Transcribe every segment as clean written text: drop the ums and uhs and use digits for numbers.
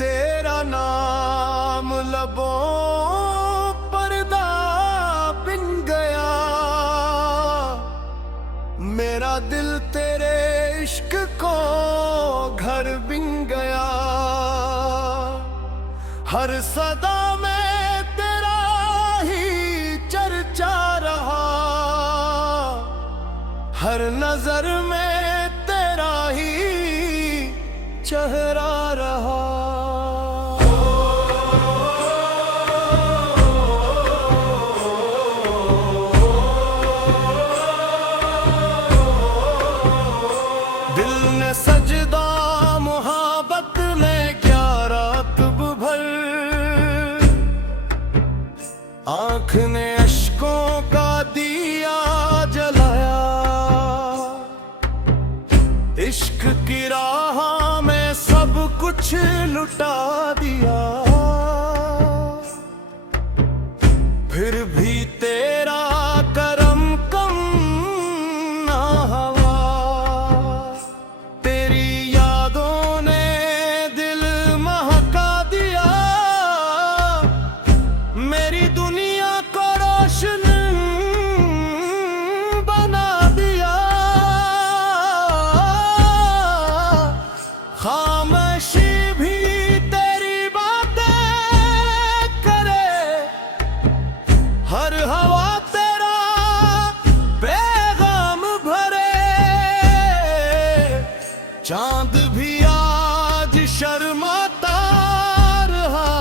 तेरा नाम लबों पर्दा बिन गया, मेरा दिल तेरे इश्क को घर बिन गया। हर सदा में तेरा ही चर्चा रहा, हर नजर में तेरा ही चेहरा रहा। दिल ने सजदा मोहब्बत में 11 तब भर, आँख ने अश्कों का दिया जलाया। इश्क की राह में सब कुछ लुटा दिया, फिर भी तेरा करम कम ना हुआ। तेरी यादों ने दिल महका दिया, मेरी दुनिया को रोशन बना दिया। खामोशी भी तेरी बातें करे, हर हवा तेरा पैगाम भरे। चांद भी आज शर्माता रहा,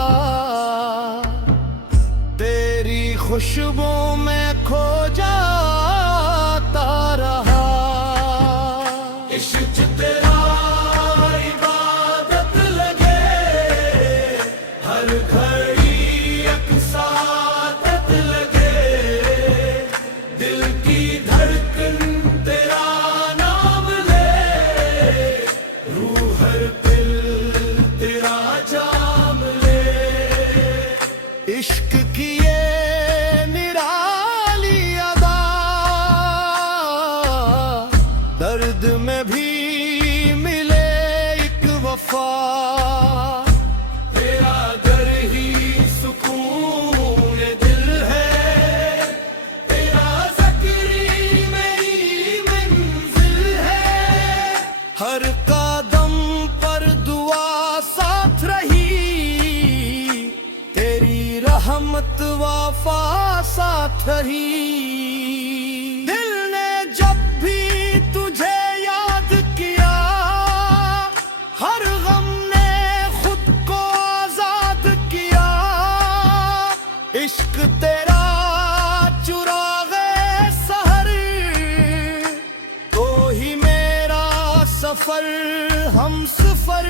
तेरी खुशबू में खो जाता रहा। इश्क तेरा इबादत लगे, हर घड़ी एक सादत लगे। दिल की धड़कन तेरा नाम ले, रूह हर दिल तेरा जाम ले। इश्क की ये निराली अदा, दर्द में भी मिले एक वफा। तेरा घर ही सुकून दिल है, तेरा ज़िक्र मेरी मंजिल है। हर कदम पर दुआ साथ रही, तेरी रहमत वफा साथ रही। दिल ने जब भी तुझे याद किया, हर गम ने खुद को आजाद किया। इश्क तेरा चुरागे सहर, तो ही मेरा सफर हम सफर।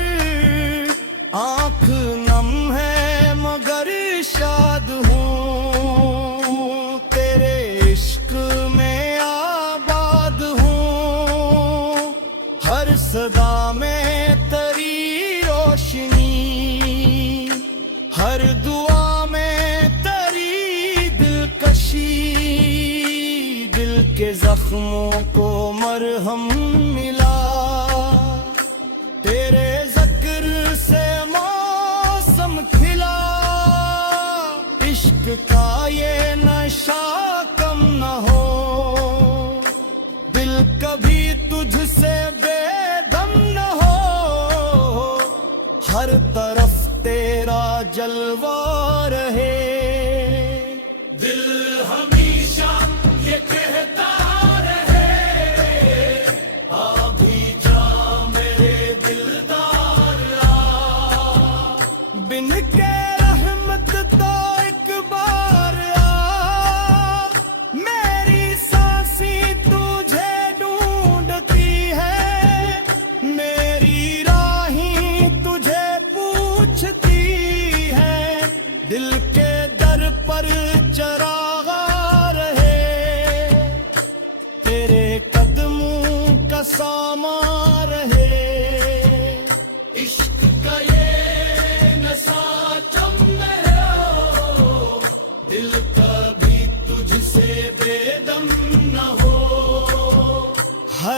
आँख नम है मगर शाद हूँ, तेरे इश्क में आबाद हूँ। हर सदा में तेरी रोशनी, हर दुआ में तेरी दिलकशी। दिल के जख्मों को मरहम मिला, तेरे ज़िक्र से मौसम खिला। इश्क का ये नशा कम न हो, दिल कभी तुझसे बेदम न हो। हर तरफ तेरा जलवा रहे, दिल हमेशा ये कहता रहे। आ भी जा मेरे दिलदार आ, बिन के रहमत तो एक बार आ। मेरी सांसें तुझे ढूंढती है, मेरी राहें तुझे पूछती है। दिल के